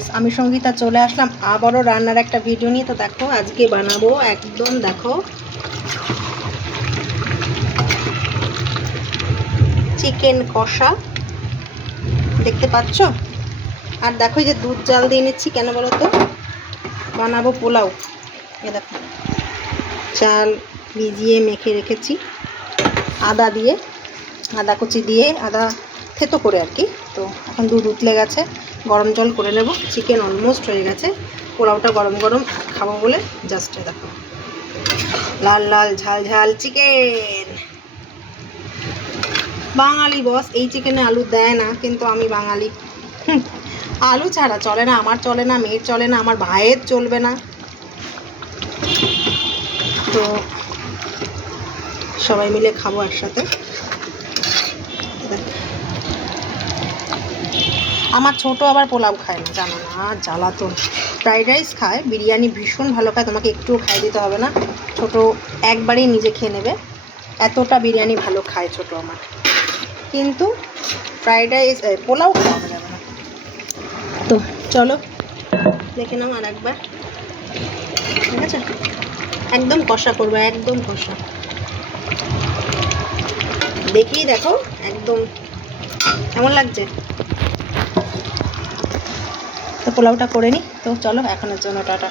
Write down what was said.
Guys, আমি সঙ্গীতা চলে আসলাম আবারও রান্নার একটা ভিডিও নিয়ে। তো দেখো আজকে বানাবো একদম দেখো চিকেন কষা, দেখতে পাচ্ছ। আর দেখো এই যে দুধ জাল দিয়ে নিচ্ছি, কেন বলো তো, বানাবো পোলাও। এ দেখো চাল ভিজিয়ে মেখে রেখেছি আদা দিয়ে, আদা কুচি দিয়ে, আদা থেতো করে আর কি। তো এখন দুধ উতলে গেছে, গরম জল করে নেব। চিকেন অলমোস্ট হয়ে গেছে, পোলাওটা গরম গরম খাবো বলে জাস্ট দেখো লাল লাল ঝাল ঝাল চিকেন। বাঙালি বস, এই চিকেনে আলু দেয় না, কিন্তু আমি বাঙালি, আলু ছাড়া চলে না, আমার চলে না, মেয়ের চলে না, আমার ভাইয়ের চলবে না। তো সবাই মিলে খাবো একসাথে। আমার ছোট আবার পোলাও খায় না, জানো না, জ্বালাতন। ফ্রাইড রাইস খায়, বিরিয়ানি ভীষণ ভালো খায়, তোমাকে একটুও খাইয়ে দিতে হবে না। ছোট একবারেই নিজে খেয়ে নেবে, এতটা বিরিয়ানি ভালো খায় ছোট আমার। কিন্তু ফ্রাইড রাইস পোলাও খাওয়া যাবে না। তো চলো দেখে নাও আর একবার, ঠিক আছে। একদম কষা করবো, একদম কষা, দেখেই দেখো একদম কেমন লাগছে। তো পোলাওটা করে নিই, তো চলো এখনের জন্য টাটা।